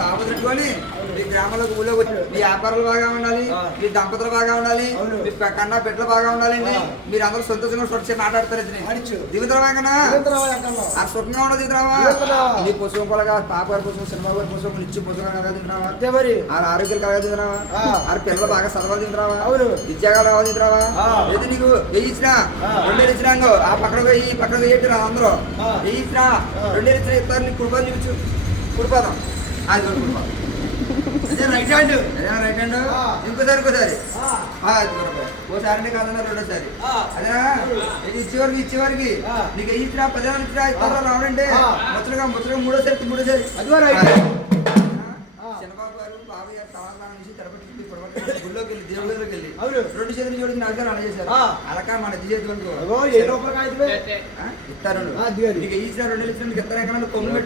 తాపత్రుకొని మీ గ్రామంలోకి ఊళ్ళోకి వచ్చి మీ వ్యాపారాలు బాగా ఉండాలి, మీ దంపతులు బాగా ఉండాలి, మీ కన్నా బిడ్డలు బాగా ఉండాలండి. మీరు అందరూ సంతోషంగా స్వచ్ఛ మాట్లాడతారు. దిగుతారా కన్నా ఆ స్వప్నంగా ఉండదు. దిగుతావా నీ పుస్తకం కూడా పాప గారి పుస్తకం, సినిమా గారి పుస్తకం, నిత్య పుస్తకం కలగా తింటున్నావా? ఆ ఆరోగ్యాలు కలగా తింటున్నావా? ఆ పిల్లలు బాగా చదవాలి తింటున్నావా? విద్యాగా రావాలి తింటున్నావా? లేదు నీకు వేయించినా 2 ఇచ్చినాంగో ఆ పక్కన ఈ పక్కన వేయట్టు రా అందరూ వేయించినా 2 ఇచ్చిన ఇస్తారు. నీకు కుడిపాదం చూపించు. కుడిపాదం అది కుడిపాదం రైట్ హ్యాండ్ ఇంకోసారి ఓసారి అంటే కాదన్నా 2వసారి అదేనా? ఇది ఇచ్చేవారికి నీకు ఇచ్చినా 10 ఇచ్చినా ఇస్తారా రావడంటే ముచ్చటగా 3వసారి చంద్రబాబు గారు బాబు గారు తవాదానం నుంచి తిరుపతి గుళ్ళోకి వెళ్ళి దేవుళ్ళకి వెళ్ళి 2 చేతులు జోడించి నడిచారు అలా చేశారు. అలకా మన చేతులు ఇస్తారు. నీకు ఇచ్చిన 2 ఇచ్చిన నీకు ఇస్తారా? కొమ్ము